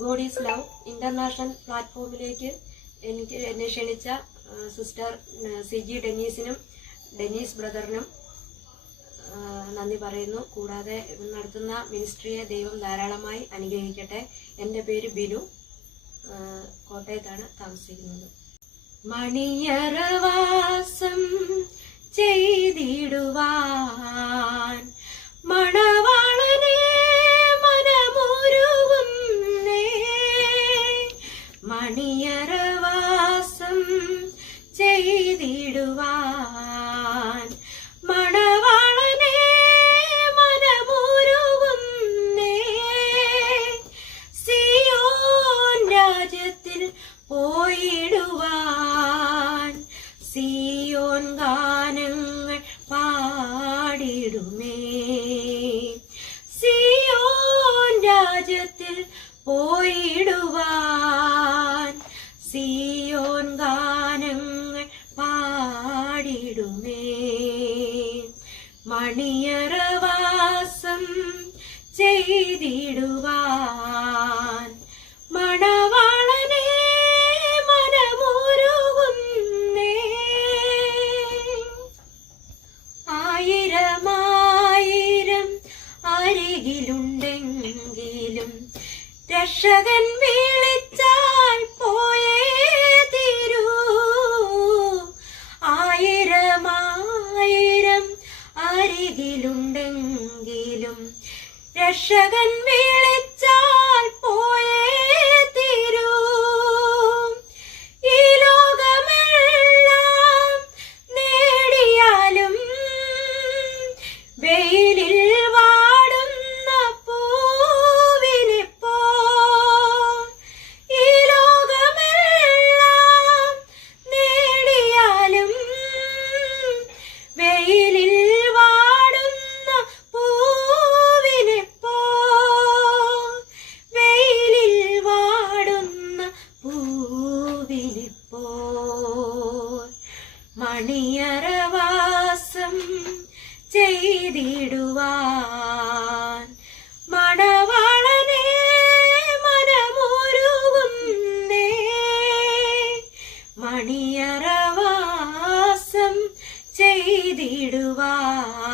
God is love international പ്ലാറ്റ്ഫോമിലേക്ക് എന്നെ ക്ഷണിച്ച sister Siji ഡെന്നീസിനും Dennis ബ്രദറിനും നന്ദി പറയുന്നു. കൂടാതെ നടത്തുന്ന മിനിസ്ട്രിയെ ദൈവം ധാരാളമായി അനുഗ്രഹിക്കട്ടെ. എൻ്റെ പേര് ബിനു, കോട്ടയത്താണ് താമസിക്കുന്നത്. മണിയറവാസം ചെയ്തിടുവാൻ മണവാളനെ മനമൊരുങ്ങുന്നേ. മണിയറവാസം ചെയ്തിടുവാൻ മണവാളനെ മനമൊരുങ്ങുന്നേ. സിയോൻ രാജ്യത്തിൽ പോയിടുവാൻ സിയോൻ ഗാനങ്ങൾ പാടിടുമേ. സിയോൻ രാജ്യത്തിൽ പോയിടുവാൻ സിയോൻ ഗാനങ്ങൾ പാടിടുമേ. മണിയറവാസം ചെയ്തിടുവാൻ മണവാളനെ മനമൊരുങ്ങുന്നേ. ആയിരമായിരം അരികിലുണ്ടെങ്കിലും രക്ഷകൻ വിളിച്ചാൽ പോയേ തീരൂ. ആയിരമായിരം അരികിലുണ്ടെങ്കിലും രക്ഷകൻ വിളിച്ചാൽ പോയേ തീരൂ. ഈ ലോകമെല്ലാം നേടിയാലും വെയിലിൽ വാടുന്ന പൂവിനിപ്പോ. ഈ ലോകമെല്ലാം നേടിയാലും വെയിലിൽ വാടുന്ന പൂവിനിപ്പോ. വെയിലിൽ വാടുന്ന പൂവിനിപ്പോ. മണിയറവാസം ചെയ്തിടുവാൻ മണവാളനെ മനമൊരുങ്ങുന്നേ. മണിയറവാസം ചെയ്തിടുവാൻ